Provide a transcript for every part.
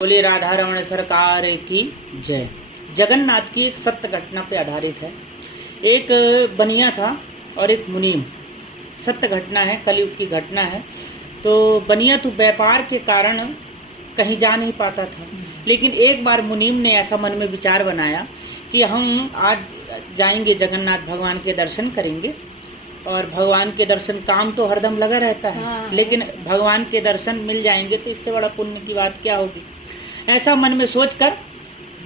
बोले राधा रमण सरकार की जय। जगन्नाथ की एक सत्य घटना पे आधारित है। एक बनिया था और एक मुनीम। सत्य घटना है, कलयुग की घटना है। तो बनिया तो व्यापार के कारण कहीं जा नहीं पाता था, लेकिन एक बार मुनीम ने ऐसा मन में विचार बनाया कि हम आज जाएंगे, जगन्नाथ भगवान के दर्शन करेंगे। और भगवान के दर्शन, काम तो हरदम लगा रहता है, लेकिन भगवान के दर्शन मिल जाएंगे तो इससे बड़ा पुण्य की बात क्या होगी। ऐसा मन में सोचकर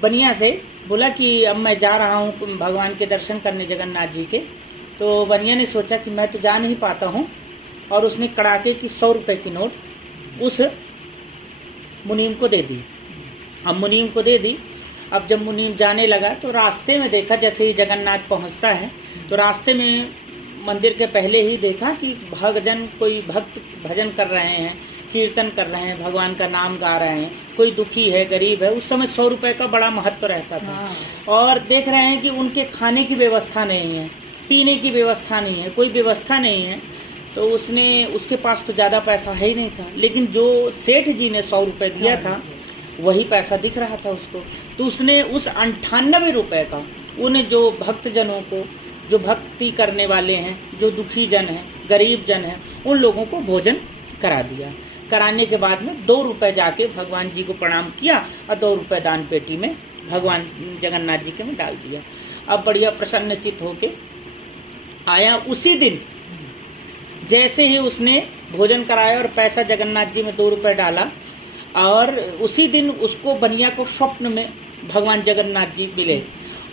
बनिया से बोला कि अब मैं जा रहा हूँ भगवान के दर्शन करने जगन्नाथ जी के। तो बनिया ने सोचा कि मैं तो जा नहीं पाता हूँ, और उसने कड़ाके की 100 रुपये की नोट उस मुनीम को दे दी। अब मुनीम को दे दी। अब जब मुनीम जाने लगा तो रास्ते में देखा, जैसे ही जगन्नाथ पहुँचता है तो रास्ते में मंदिर के पहले ही देखा कि कोई भक्त भजन कर रहे हैं, कीर्तन कर रहे हैं, भगवान का नाम गा रहे हैं। कोई दुखी है, गरीब है। उस समय 100 रुपये का बड़ा महत्व रहता था। और देख रहे हैं कि उनके खाने की व्यवस्था नहीं है, पीने की व्यवस्था नहीं है, कोई व्यवस्था नहीं है। तो उसके पास तो ज़्यादा पैसा है ही नहीं था, लेकिन जो सेठ जी ने 100 रुपये दिया था वही पैसा दिख रहा था उसको। तो उसने उस 98 रुपये का उन जो भक्तजनों को, जो भक्ति करने वाले हैं, जो दुखी जन हैं, गरीब जन हैं, उन लोगों को भोजन करा दिया। कराने के बाद में 2 रुपये जाके भगवान जी को प्रणाम किया और 2 रुपये दान पेटी में भगवान जगन्नाथ जी के में डाल दिया। अब बढ़िया प्रसन्नचित्त होके आया। उसी दिन जैसे ही उसने भोजन कराया और पैसा जगन्नाथ जी में 2 रुपये डाला, और उसी दिन उसको बनिया को स्वप्न में भगवान जगन्नाथ जी मिले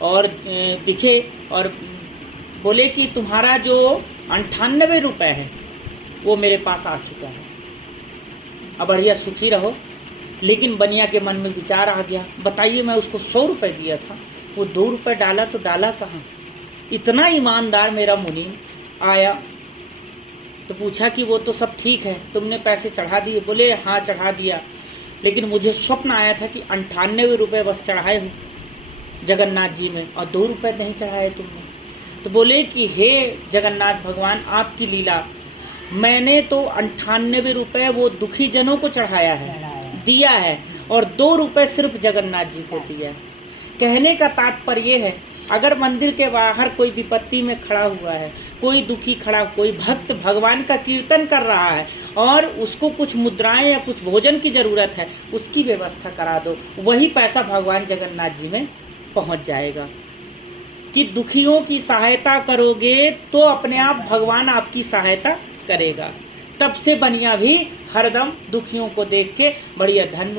और दिखे और बोले कि तुम्हारा जो 98 रुपये है वो मेरे पास आ चुका है, अब बढ़िया सुखी रहो। लेकिन बनिया के मन में विचार आ गया, बताइए मैं उसको 100 रुपये दिया था, वो 2 रुपये डाला तो डाला कहाँ। इतना ईमानदार मेरा मुनीम आया तो पूछा कि वो तो सब ठीक है, तुमने पैसे चढ़ा दिए? बोले हाँ चढ़ा दिया, लेकिन मुझे स्वप्न आया था कि 98 रुपये बस चढ़ाए हूँ जगन्नाथ जी में और 2 रुपये नहीं चढ़ाए तुमने। तो बोले कि हे जगन्नाथ भगवान, आपकी लीला, मैंने तो 98 रुपये वो दुखी जनों को चढ़ाया है, दिया है, और 2 रुपये सिर्फ जगन्नाथ जी को दिया है। कहने का तात्पर्य है, अगर मंदिर के बाहर कोई विपत्ति में खड़ा हुआ है, कोई दुखी खड़ा, कोई भक्त भगवान का कीर्तन कर रहा है और उसको कुछ मुद्राएं या कुछ भोजन की ज़रूरत है, उसकी व्यवस्था करा दो, वही पैसा भगवान जगन्नाथ जी में पहुंच जाएगा। कि दुखियों की सहायता करोगे तो अपने आप भगवान आपकी सहायता करेगा। तब से बनिया भी हरदम दुखियों को देख के बढ़िया धन